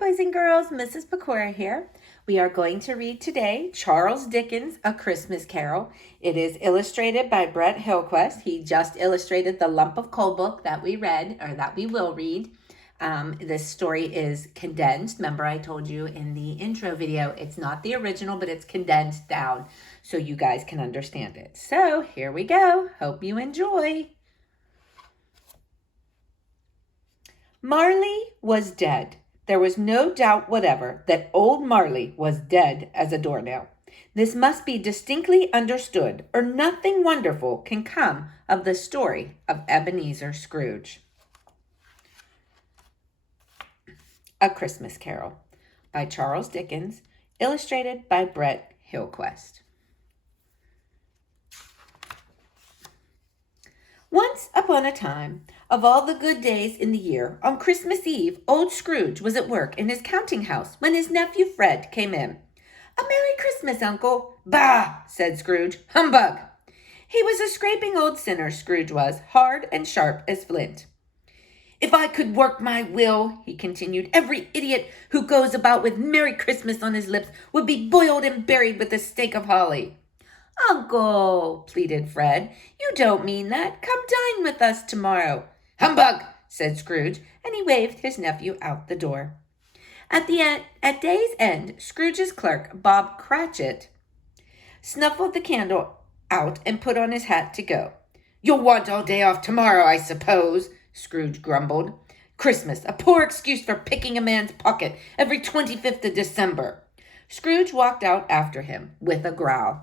boys and girls, Mrs. Pecora here. We are going to read today Charles Dickens' A Christmas Carol. It is illustrated by Brett Hillquest. He just illustrated the lump of coal book that we read, or that we will read. This story is condensed. Remember, I told you in the intro video, it's not the original, but it's condensed down so you guys can understand it. So here we go. Hope you enjoy. Marley was dead. There was no doubt whatever that old Marley was dead as a doornail. This must be distinctly understood, or nothing wonderful can come of the story of Ebenezer Scrooge. A Christmas Carol by Charles Dickens, illustrated by Brett Hillquest. Once upon a time, of all the good days in the year, on Christmas Eve, old Scrooge was at work in his counting house when his nephew Fred came in. "A Merry Christmas, Uncle." "Bah!" said Scrooge. "Humbug!" He was a scraping old sinner, Scrooge was, hard and sharp as flint. "If I could work my will," he continued, "every idiot who goes about with Merry Christmas on his lips would be boiled and buried with a stake of holly." "Uncle," pleaded Fred, "you don't mean that. Come dine with us tomorrow." "Humbug!" said Scrooge, and he waved his nephew out the door. At day's end, Scrooge's clerk, Bob Cratchit, snuffled the candle out and put on his hat to go. "You'll want all day off tomorrow, I suppose," Scrooge grumbled. "Christmas, a poor excuse for picking a man's pocket every 25th of December." Scrooge walked out after him with a growl.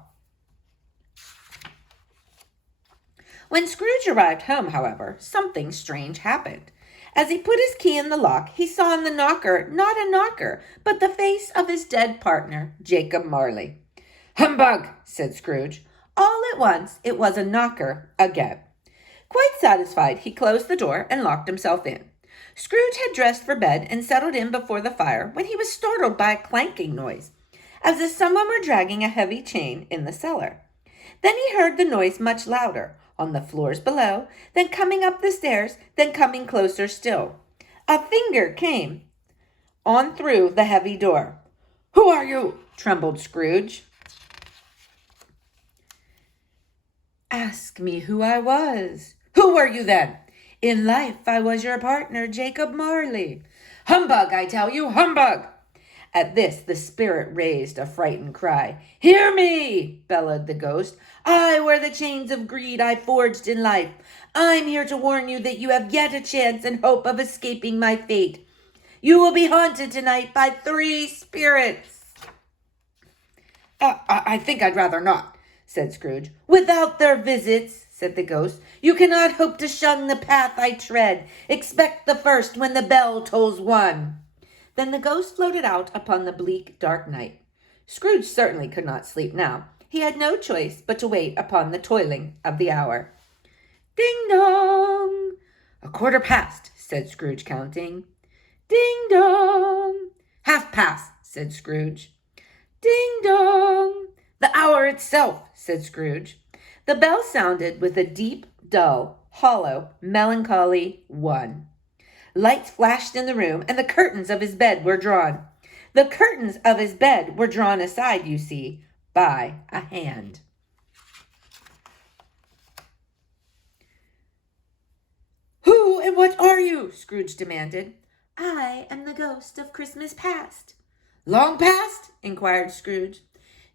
When Scrooge arrived home, however, something strange happened. As he put his key in the lock, he saw on the knocker not a knocker, but the face of his dead partner, Jacob Marley. "Humbug!" said Scrooge. All at once it was a knocker again. Quite satisfied, he closed the door and locked himself in. Scrooge had dressed for bed and settled in before the fire when he was startled by a clanking noise, as if someone were dragging a heavy chain in the cellar. Then he heard the noise much louder, on the floors below, then coming up the stairs, then coming closer still. A finger came on through the heavy door. "Who are you?" trembled Scrooge. "Ask me who I was." "Who were you then?" "In life I was your partner, Jacob Marley." "Humbug, I tell you, humbug!" At this, the spirit raised a frightened cry. "Hear me!" bellowed the ghost. "I wear the chains of greed I forged in life. I'm here to warn you that you have yet a chance and hope of escaping my fate. You will be haunted tonight by 3 spirits. I think I'd rather not," said Scrooge. "Without their visits," said the ghost, "you cannot hope to shun the path I tread. Expect the first when the bell tolls 1. Then the ghost floated out upon the bleak, dark night. Scrooge certainly could not sleep now. He had no choice but to wait upon the tolling of the hour. "Ding-dong!" "A quarter past," said Scrooge, counting. "Ding-dong!" "Half-past," said Scrooge. "Ding-dong!" "The hour itself," said Scrooge. The bell sounded with a deep, dull, hollow, melancholy 1. Lights flashed in the room, and the curtains of his bed were drawn. The curtains of his bed were drawn aside, you see, by a hand. "Who and what are you?" Scrooge demanded. "I am the ghost of Christmas past." "Long past?" inquired Scrooge.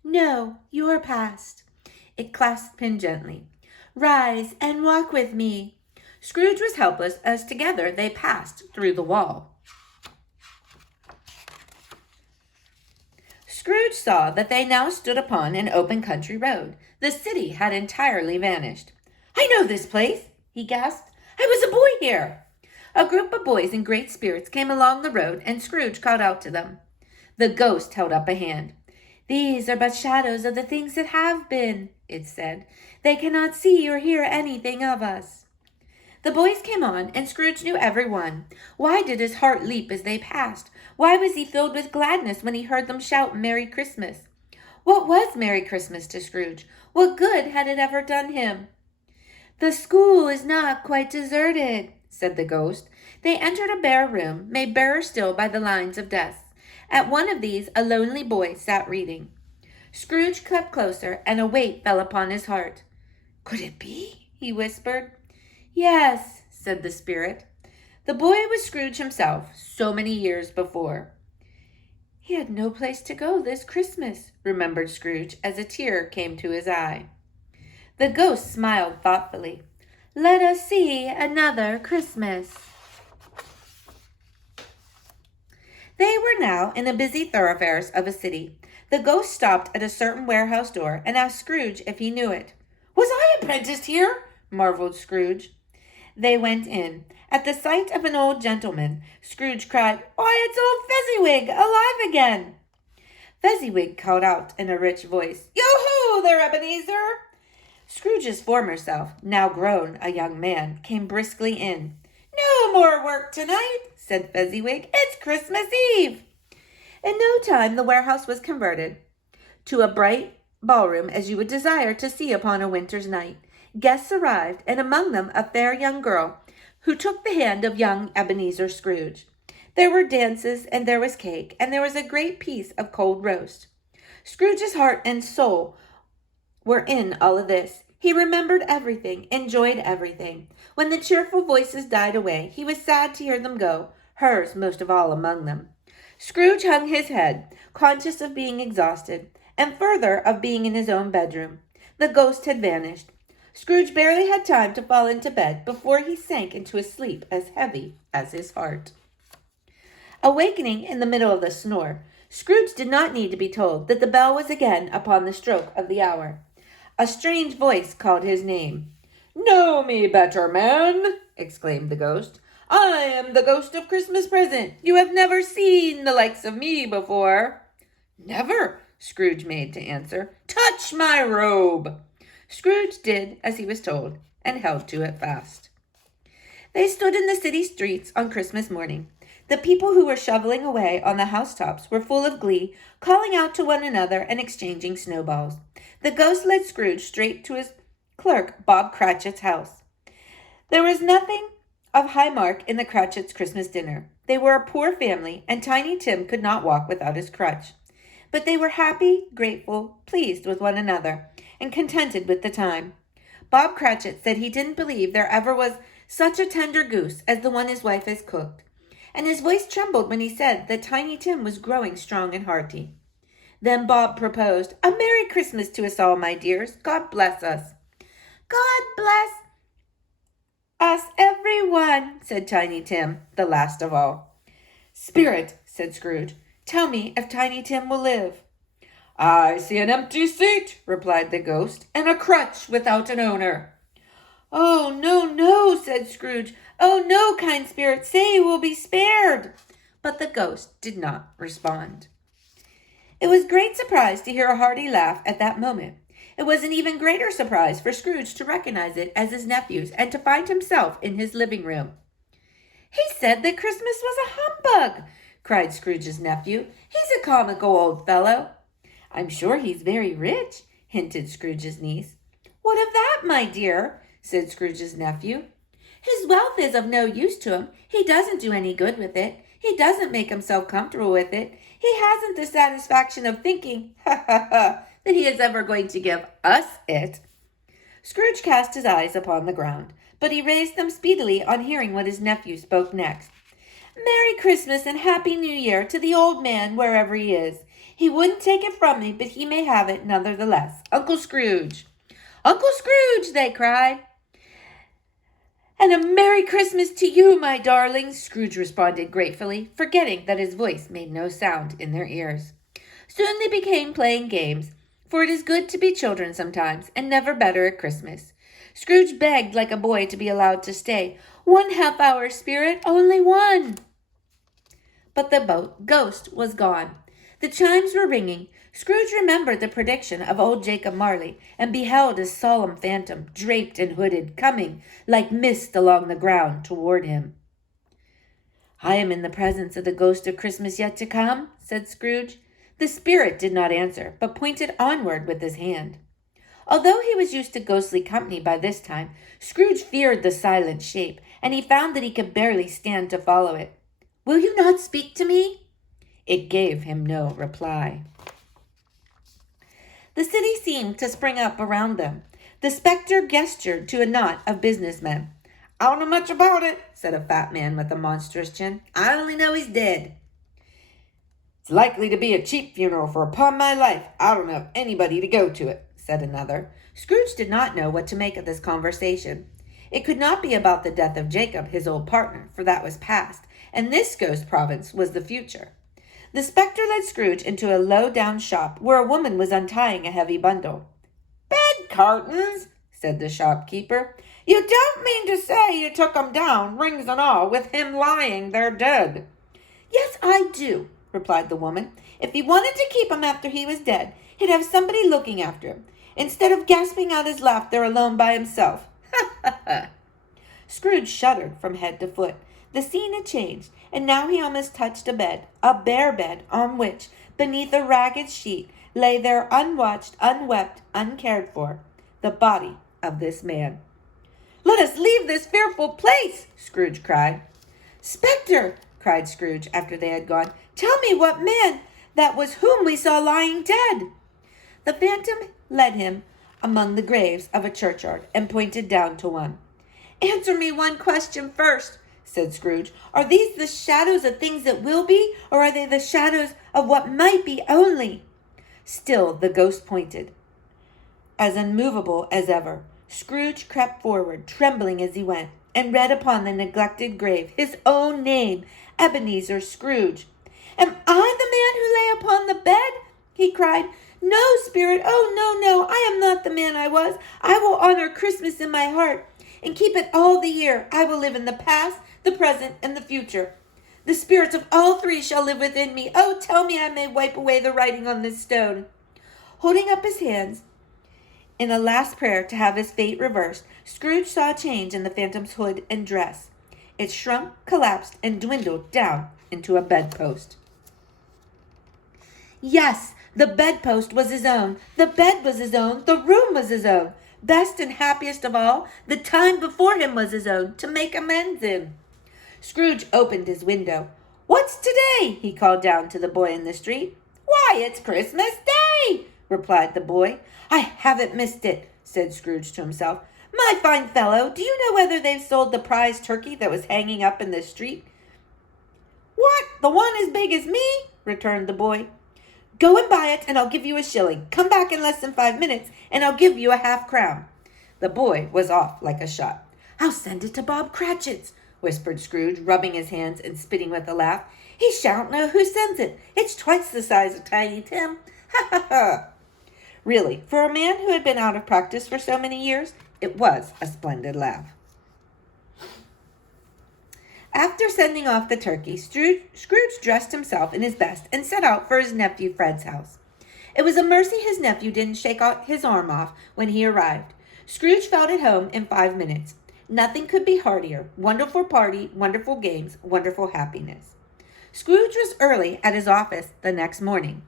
"No, your past." It clasped him gently. "Rise and walk with me." Scrooge was helpless as together they passed through the wall. Scrooge saw that they now stood upon an open country road. The city had entirely vanished. "I know this place," he gasped. "I was a boy here." A group of boys in great spirits came along the road, and Scrooge called out to them. The ghost held up a hand. "These are but shadows of the things that have been," it said. "They cannot see or hear anything of us." The boys came on, and Scrooge knew every one. Why did his heart leap as they passed? Why was he filled with gladness when he heard them shout Merry Christmas? What was Merry Christmas to Scrooge? What good had it ever done him? "The school is not quite deserted," said the ghost. They entered a bare room, made barer still by the lines of desks. At one of these a lonely boy sat reading. Scrooge crept closer, and a weight fell upon his heart. "Could it be?" he whispered. "Yes," said the spirit. The boy was Scrooge himself, so many years before. He had no place to go this Christmas, remembered Scrooge, as a tear came to his eye. The ghost smiled thoughtfully. "Let us see another Christmas." They were now in the busy thoroughfares of a city. The ghost stopped at a certain warehouse door and asked Scrooge if he knew it. "Was I apprenticed here?" marveled Scrooge. They went in. At the sight of an old gentleman, Scrooge cried, "Why, it's old Fezziwig, alive again!" Fezziwig called out in a rich voice, "Yo-ho there, Ebenezer!" Scrooge's former self, now grown a young man, came briskly in. "No more work tonight," said Fezziwig. "It's Christmas Eve." In no time the warehouse was converted to a bright ballroom as you would desire to see upon a winter's night. Guests arrived, and among them a fair young girl, who took the hand of young Ebenezer Scrooge. There were dances, and there was cake, and there was a great piece of cold roast. Scrooge's heart and soul were in all of this. He remembered everything, enjoyed everything. When the cheerful voices died away, he was sad to hear them go, hers most of all among them. Scrooge hung his head, conscious of being exhausted, and further of being in his own bedroom. The ghost had vanished. Scrooge barely had time to fall into bed before he sank into a sleep as heavy as his heart. Awakening in the middle of the snore, Scrooge did not need to be told that the bell was again upon the stroke of the hour. A strange voice called his name. "Know me better, man!" exclaimed the ghost. "I am the ghost of Christmas Present. You have never seen the likes of me before." "Never," Scrooge made to answer. "Touch my robe." Scrooge did as he was told, and held to it fast. They stood in the city streets on Christmas morning. The people who were shoveling away on the housetops were full of glee, calling out to one another and exchanging snowballs. The ghost led Scrooge straight to his clerk, Bob Cratchit's house. There was nothing of high mark in the Cratchits' Christmas dinner. They were a poor family, and Tiny Tim could not walk without his crutch. But they were happy, grateful, pleased with one another, and contented with the time. Bob Cratchit said he didn't believe there ever was such a tender goose as the one his wife has cooked, and his voice trembled when he said that Tiny Tim was growing strong and hearty. Then Bob proposed, "A Merry Christmas to us all, my dears. God bless us." "God bless us, everyone," said Tiny Tim, the last of all. "Spirit," said Scrooge, "tell me if Tiny Tim will live." "I see an empty seat," replied the ghost, "and a crutch without an owner." "Oh, no, no," said Scrooge. "Oh, no, kind spirit, say you will be spared." But the ghost did not respond. It was great surprise to hear a hearty laugh at that moment. It was an even greater surprise for Scrooge to recognize it as his nephew's and to find himself in his living room. "He said that Christmas was a humbug," cried Scrooge's nephew. "He's a comical old fellow." "I'm sure he's very rich," hinted Scrooge's niece. "What of that, my dear?" said Scrooge's nephew. "His wealth is of no use to him. He doesn't do any good with it. He doesn't make himself comfortable with it. He hasn't the satisfaction of thinking, that he is ever going to give us it." Scrooge cast his eyes upon the ground, but he raised them speedily on hearing what his nephew spoke next. "Merry Christmas and Happy New Year to the old man wherever he is. He wouldn't take it from me, but he may have it nonetheless. Uncle Scrooge." "Uncle Scrooge!" they cried. "And a Merry Christmas to you, my darlings," Scrooge responded gratefully, forgetting that his voice made no sound in their ears. Soon they began playing games, for it is good to be children sometimes, and never better at Christmas. Scrooge begged like a boy to be allowed to stay. "1 half-hour, spirit, only one." But the ghost was gone. The chimes were ringing. Scrooge remembered the prediction of old Jacob Marley, and beheld his solemn phantom, draped and hooded, coming like mist along the ground toward him. "I am in the presence of the ghost of Christmas yet to come," said Scrooge. The spirit did not answer, but pointed onward with his hand. Although he was used to ghostly company by this time, Scrooge feared the silent shape, and he found that he could barely stand to follow it. "Will you not speak to me?" It gave him no reply. The city seemed to spring up around them. The specter gestured to a knot of businessmen. "I don't know much about it," said a fat man with a monstrous chin. "I only know he's dead." "It's likely to be a cheap funeral, for upon my life, I don't know anybody to go to it," said another. Scrooge did not know what to make of this conversation. It could not be about the death of Jacob, his old partner, for that was past, and this ghost province was the future. The spectre led Scrooge into a low-down shop where a woman was untying a heavy bundle. "Bed curtains," said the shopkeeper. "You don't mean to say you took 'em down, rings and all, with him lying there dead?" "Yes, I do," replied the woman. "If he wanted to keep him after he was dead, he'd have somebody looking after him, instead of gasping out his laugh there alone by himself." Ha ha ha! Scrooge shuddered from head to foot. The scene had changed, and now he almost touched a bare bed, on which, beneath a ragged sheet, lay there unwatched, unwept, uncared for, the body of this man. "Let us leave this fearful place!" Scrooge cried. "Spectre!" cried Scrooge after they had gone. "Tell me what man that was whom we saw lying dead." The phantom led him among the graves of a churchyard and pointed down to one. "Answer me one question first," said Scrooge. "Are these the shadows of things that will be, or are they the shadows of what might be only?" Still the ghost pointed, as unmovable as ever. Scrooge crept forward, trembling as he went, and read upon the neglected grave his own name, Ebenezer Scrooge. "Am I the man who lay upon the bed?" he cried. "No, spirit, oh, no, I am not the man I was. I will honor Christmas in my heart, and keep it all the year. I will live in the past, the present, and the future. The spirits of all three shall live within me. Oh, tell me I may wipe away the writing on this stone." Holding up his hands in a last prayer to have his fate reversed, Scrooge saw a change in the phantom's hood and dress. It shrunk, collapsed, and dwindled down into a bedpost. Yes, the bedpost was his own. The bed was his own. The room was his own. Best and happiest of all, the time before him was his own, to make amends in. Scrooge opened his window. "What's today?" he called down to the boy in the street. "Why, it's Christmas Day," replied the boy. "I haven't missed it," said Scrooge to himself. "My fine fellow, do you know whether they've sold the prize turkey that was hanging up in the street?" "What, the one as big as me?" returned the boy. "Go and buy it, and I'll give you a shilling. Come back in less than 5 minutes, and I'll give you a half-crown." The boy was off like a shot. "I'll send it to Bob Cratchit's," whispered Scrooge, rubbing his hands and spitting with a laugh. "He shan't know who sends it. It's twice the size of Tiny Tim. Ha ha ha!" Really, for a man who had been out of practice for so many years, it was a splendid laugh. After sending off the turkey, Scrooge dressed himself in his best and set out for his nephew Fred's house. It was a mercy his nephew didn't shake his arm off when he arrived. Scrooge felt at home in 5 minutes. Nothing could be heartier. Wonderful party, wonderful games, wonderful happiness. Scrooge was early at his office the next morning.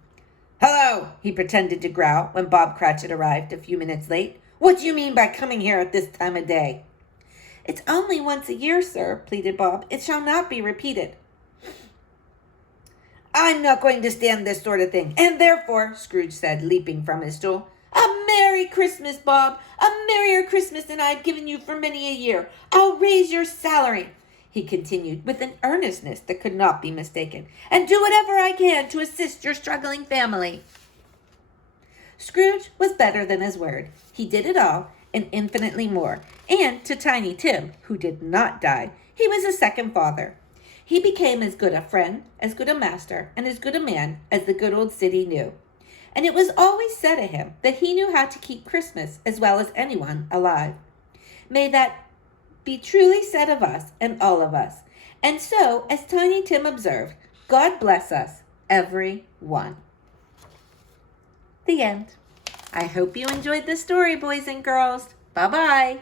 "Hello," he pretended to growl when Bob Cratchit arrived a few minutes late. "What do you mean by coming here at this time of day?" "It's only once a year, sir," pleaded Bob. "It shall not be repeated." "I'm not going to stand this sort of thing, and therefore," Scrooge said, leaping from his stool, "A Merry Christmas, Bob! A merrier Christmas than I've given you for many a year. I'll raise your salary," he continued, with an earnestness that could not be mistaken, "and do whatever I can to assist your struggling family." Scrooge was better than his word. He did it all, and infinitely more. And to Tiny Tim, who did not die, he was a second father. He became as good a friend, as good a master, and as good a man as the good old city knew. And it was always said of him that he knew how to keep Christmas as well as anyone alive. May that be truly said of us and all of us. And so, as Tiny Tim observed, God bless us, every one. The end. I hope you enjoyed this story, boys and girls. Bye-bye.